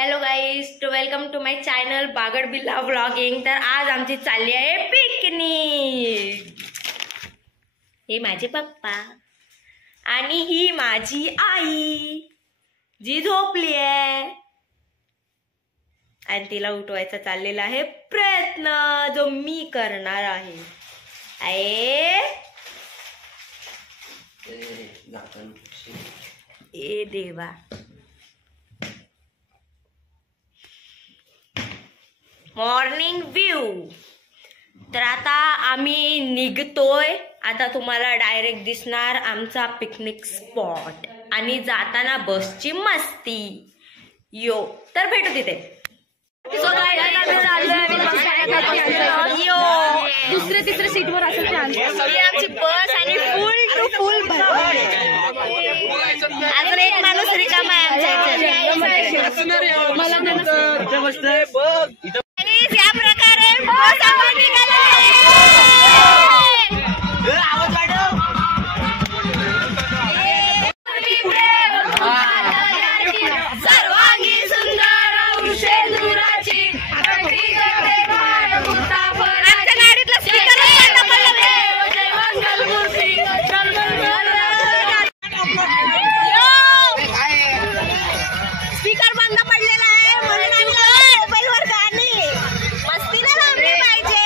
Hello guys, welcome to my channel Bagadbilla vlogging. तर आज आमची चालली आहे पिकनिक। हे माझे पप्पा आणि ही माझी आई जी झोपली आहे आणि तिला उठवायचा चाललेला आहे प्रयत्न, जो मी करणार आहे। ए देवा, मॉर्निंग व्यू। तर आता आम्ही निघतोय। आता तुम्हाला डायरेक्ट दिसणार आमचा पिकनिक स्पॉट आणि जाताना बसची मस्ती। यो तर भेटू तिथे। दुसऱ्या तिसऱ्या सीटवर असेल आमची बस आणि फुल टू फुल भरली। अजून एक माणूस रिकामा आहे आमच्या। या प्रकारे बस आपण निघालो सर्वांगी सुंदर उषेंदुराची आमच्या गाडीतला स्पीकर स्पीकर बंद पडलेला आहे म्हणून आम्ही मोबाईलवर गाणी मस्ती ना लावली पाहिजे।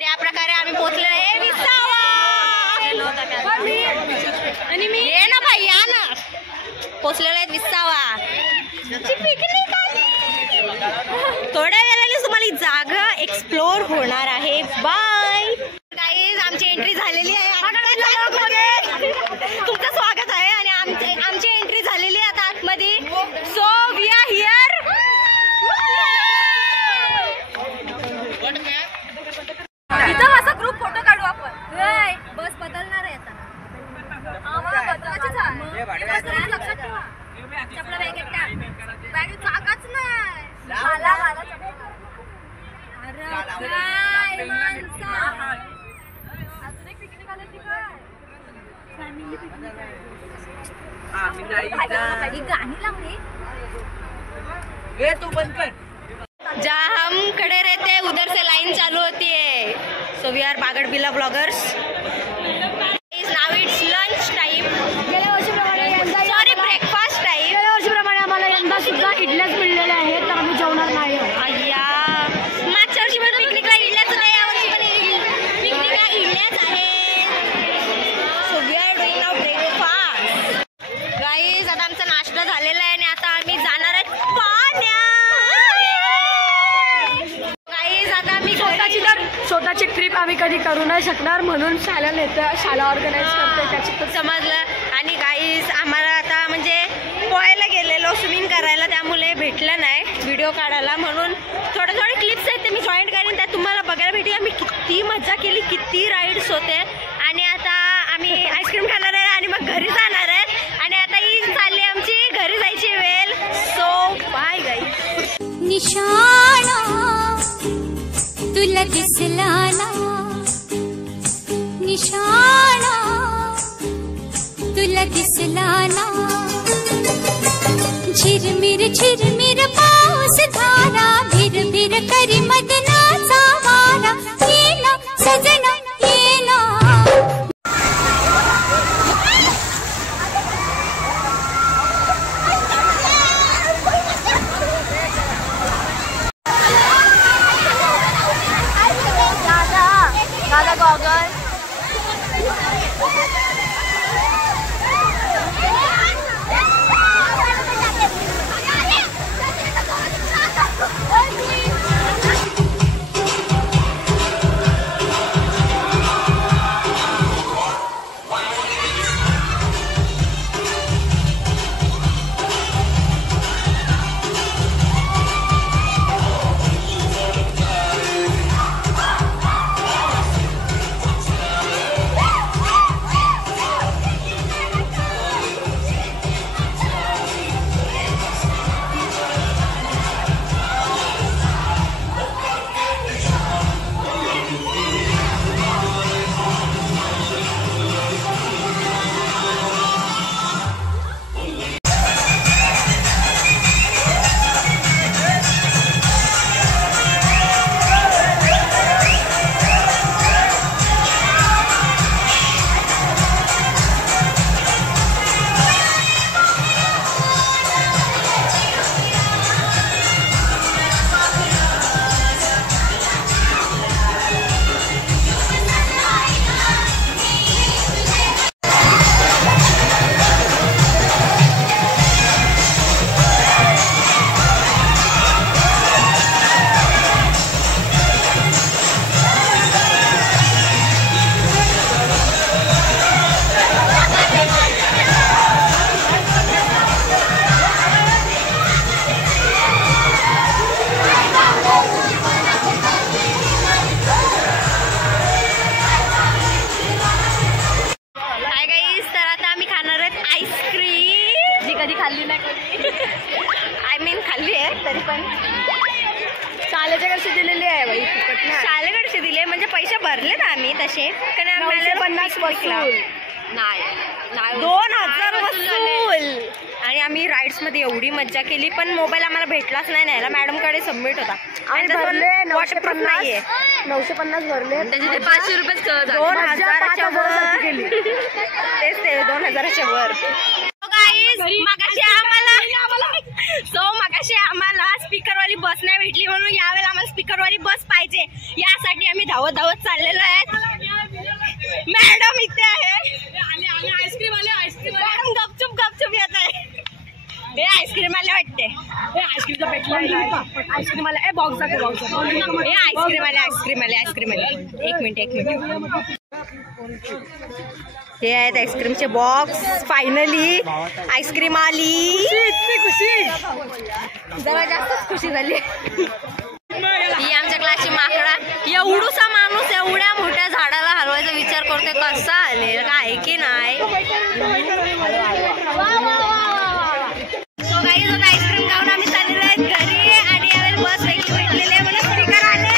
या प्रकारे आम्ही पोहोचलेलो आहे विसावा। आणि मी ये ना भाई, या ना। पोहोचलेलो आहे विसावा। पिकनिक थोड्या वेळाने तुम्हाला जागा एक्सप्लोर होणार आहे। बाय गाईज, आमची एंट्री झालेली आहे। तुमचं स्वागत आहे आणि आमची एंट्री झालेली आहे आता आतमध्ये। So we are here. इथं असा ग्रुप फोटो काढू आपण। बस बदलणार आहे आता। लक्षात ठेवा, चपला बॅगेत टाक। बॅगेत जागाच नाही। अरे माणसा, अजून एक पिकनिक आलं की काय? फॅमिली पिकनिक आहे। ही गाणी लावली तू बंद कर। जहाँ हम खड़े रहते हैं उधर से लाइन चालू होती है। So we are Bagadbilla bloggers. Now it's lunch time. गेल्या वर्षीप्रमाणे यंदा सॉरी ब्रेकफास्ट टाइम। गेल्या वर्षीप्रमाणे आम्हाला यंदा सुद्धा इडल्याच मिळलेल्या आहेत, तर आम्ही जेवणार नाही। अय्या, मागच्या वर्षी पण पिकनिकला इडल्याच नाही, यावर्षी पण पिकनिकला इडल्याच आहेत। So we are doing now breakfast. Guys, आता आमचा नाश्ता झालेला आहे आणि आता आम्ही जाणार आहेत पाण्यात। स्वतःची ट्रिप आम्ही कधी करू नाही शकणार, म्हणून शाळा ऑर्गनाईज करते त्याची समजलं। आणि गाईज, आम्हाला आता म्हणजे पोहायला गेलेलो स्विमिंग करायला, त्यामुळे भेटलं नाही व्हिडिओ काढायला, म्हणून थोडे क्लिप्स आहेत ते मी जॉईन करीन, त्यात तुम्हाला बघायला भेटेल आम्ही किती मजा केली, किती राईड्स होते। आणि आता आम्ही आईस्क्रीम खाणार आहे आणि मग घरी जाणार आहे आणि आता ही चालली आमची घरी जायची वेळ। So bye guys. निशाणा तुला दिसला ना, निशाणा तुला दिसला ना। झिरमिर पाऊस धारा, भिर करी मदनाचा वारा। ये ना सजना ये ना। दादा गॉगल शाळेच्या कडचे दिलेले आहे बाई फुकट नाही. शाळेकडचे दिले म्हणजे पैसे भरले ना आम्ही तसे. कारण आम्हाला 950 वसूल. नाही 2000 वसूल. आणि आम्ही राईड्स मध्ये एवढी मज्जा केली पण मोबाईल आम्हाला भेटलाच नाही. न्यायला मॅडम कडे सबमिट होता. आम्ही भरले 950 नाहीये. 950 भरले. त्याचे ते 500 रुपयेच 2000च्या वर केली. तेच ते 2000च्या वर. मगाशी आम्हाला स्पीकरवाली बस नाही भेटली म्हणून यावेळेला आम्हाला स्पीकरवाली बस पाहिजे. यासाठी आम्ही धावत धावत चाललेलो आहे. मॅडम इथे आहे. आईस्क्रीम मॅडम गपचूप येत आहे. हे आईस्क्रीम आले वाटते. आईस्क्रीम आला बॉक्स हे आईस्क्रीम आले. एक मिनिट. हे आहेत आईस्क्रीमचे बॉक्स. फायनली आईस्क्रीम आली. जरा जास्तच खुशी झाली. ही आमच्या क्लासची माकडा. एवढूसा माणूस एवढ्या मोठ्या झाडाला हलवायचा विचार करतोय. कसा आलेला काय की नाही. सो गाईज आता आईस्क्रीम खाऊन आम्ही चाललेलो आहेत घरी. आणि यावेळेला बस वेगळी भेटलेली आहे म्हणून स्पीकर आले.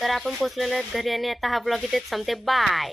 तर आपण पोहोचलेलो आहेत घरी आणि आता हा ब्लॉग इथेच संपते. बाय.